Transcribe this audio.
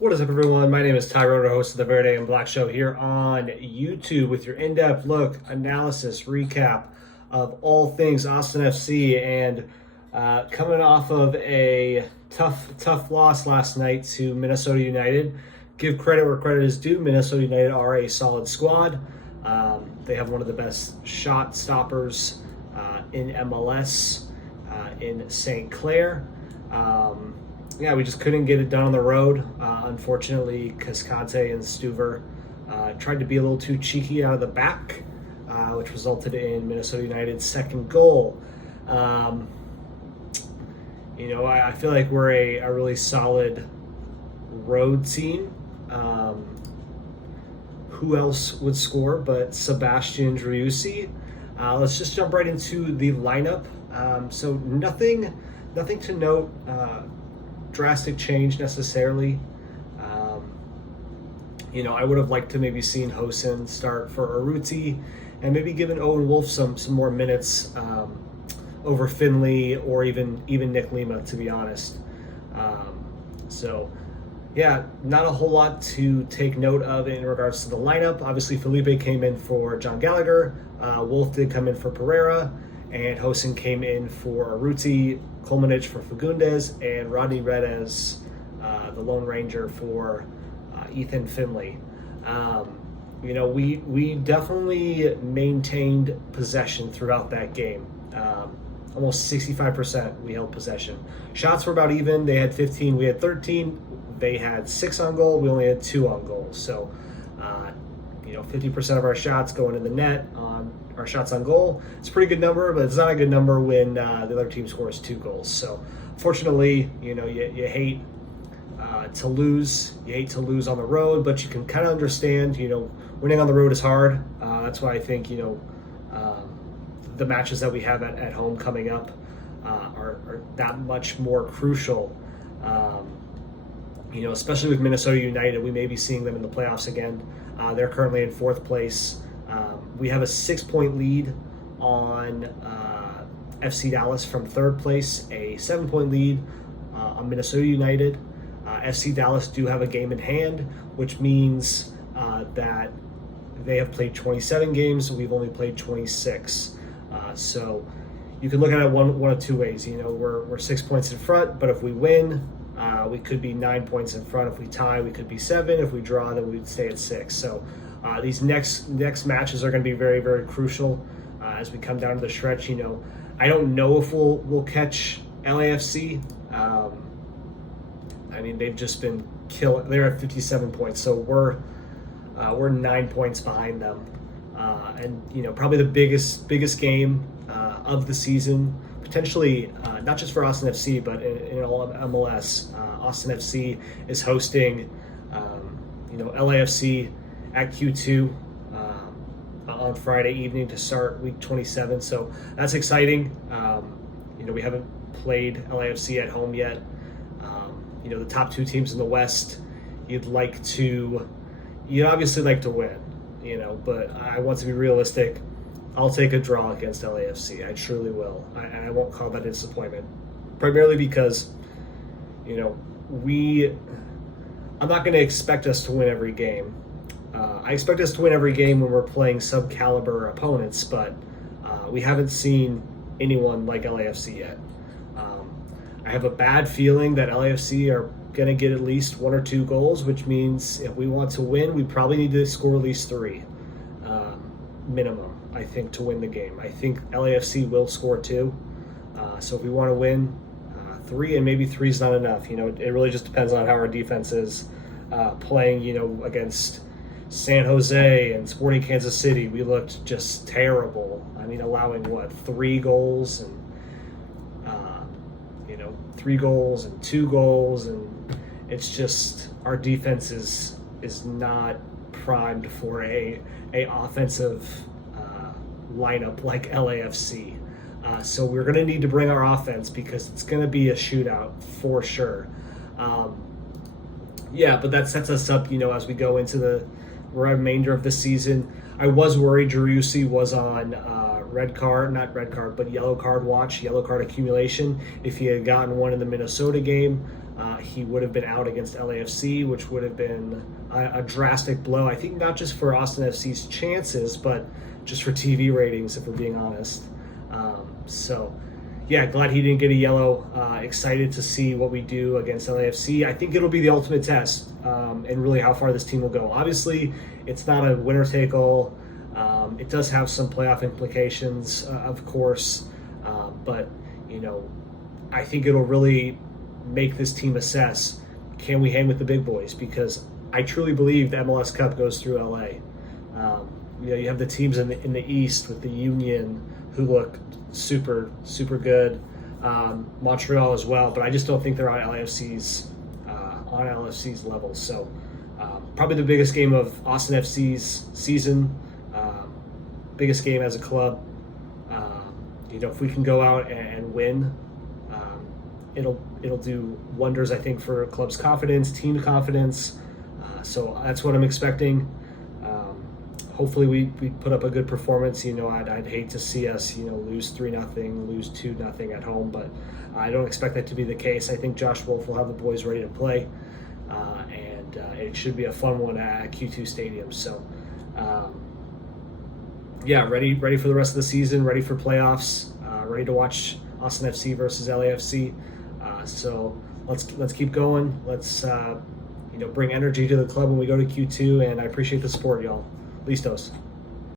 What is up, everyone? My name is Ty Roeder, host of the Verde and Black Show here on YouTube with your in-depth look, analysis, recap of all things Austin FC. And coming off of a tough loss last night to Minnesota United. Give credit where credit is due. Minnesota United are a solid squad. They have one of the best shot stoppers in MLS in St. Clair. We just couldn't get it done on the road. Unfortunately, Cascante and Stuver tried to be a little too cheeky out of the back, which resulted in Minnesota United's second goal. I feel like we're a really solid road team. Who else would score but Sebastian Driussi? Let's just jump right into the lineup. So nothing to note. Drastic change necessarily. I would have liked to maybe seen Hoesen start for Urruti and maybe given Owen Wolff some more minutes over Finley or even Nick Lima, to be honest. Not a whole lot to take note of in regards to the lineup. Obviously, Felipe came in for John Gallagher. Wolff did come in for Pereira, and Hoesen came in for Urruti, Kolmanic for Fagundes, and Rodney Redes, the Lone Ranger, for Ethan Finley. We definitely maintained possession throughout that game. Almost 65% we held possession. Shots were about even. They had 15, we had 13. They had 6 on goal, we only had 2 on goal. So, 50% of our shots going in the net on our shots on goal. It's a pretty good number, but it's not a good number when the other team scores 2 goals. So, fortunately, you hate to lose. You hate to lose on the road, but you can kind of understand, winning on the road is hard. That's why I think, the matches that we have at home coming up are that much more crucial. Especially with Minnesota United, we may be seeing them in the playoffs again. They're currently in 4th place. We have a 6-point lead on FC Dallas from 3rd place, a 7-point lead on Minnesota United. FC Dallas do have a game in hand, which means that they have played 27 games. We've only played 26. So you can look at it one of two ways. We're 6 points in front, but if we win, we could be 9 points in front. If we tie, we could be 7. If we draw, then we'd stay at 6. So these next matches are going to be very, very crucial as we come down to the stretch. I don't know if we'll catch LAFC. They've just been killing. They're at 57 points, so we're 9 points behind them. Probably the biggest game of the season, potentially not just for Austin FC, but in all of MLS. Austin FC is hosting, LAFC at Q2 on Friday evening to start week 27. So that's exciting. We haven't played LAFC at home yet. The top 2 teams in the West, you'd obviously like to win, but I want to be realistic. I'll take a draw against LAFC. I truly will. And I won't call that a disappointment. Primarily because, I'm not going to expect us to win every game. I expect us to win every game when we're playing sub-caliber opponents, but we haven't seen anyone like LAFC yet. I have a bad feeling that LAFC are going to get at least 1 or 2 goals, which means if we want to win, we probably need to score at least 3 minimum, I think, to win the game. I think LAFC will score 2. So if we want to win 3, and maybe 3 is not enough. It really just depends on how our defense is playing, against San Jose and Sporting Kansas City. We looked just terrible. Allowing 3 goals and 3 goals and 2 goals, and it's just our defense is not primed for a offensive lineup like LAFC. So we're going to need to bring our offense because it's going to be a shootout for sure. But that sets us up, as we go into the remainder of the season. I was worried Driussi was on yellow card watch, yellow card accumulation. If he had gotten one in the Minnesota game, he would have been out against LAFC, which would have been a drastic blow. I think not just for Austin FC's chances, but just for TV ratings, if we're being honest. So, yeah, glad he didn't get a yellow. Excited to see what we do against LAFC. I think it'll be the ultimate test, and really how far this team will go. Obviously, it's not a winner take all. It does have some playoff implications, of course, but I think it'll really make this team assess, can we hang with the big boys? Because I truly believe the MLS Cup goes through LA. You have the teams in the East with the Union who look super, super good. Montreal as well, but I just don't think they're on LAFC's level. So probably the biggest game of Austin FC's season, biggest game as a club. If we can go out and win, it'll do wonders, I think, for club's confidence, team confidence. So that's what I'm expecting. Hopefully we put up a good performance. I'd hate to see us lose 3-0, lose 2-0 at home, but I don't expect that to be the case. I think Josh Wolf will have the boys ready to play, and it should be a fun one at Q2 Stadium. So ready for the rest of the season, ready for playoffs, ready to watch Austin FC versus LAFC. So let's keep going. Let's bring energy to the club when we go to Q2, and I appreciate the support, y'all. Listos.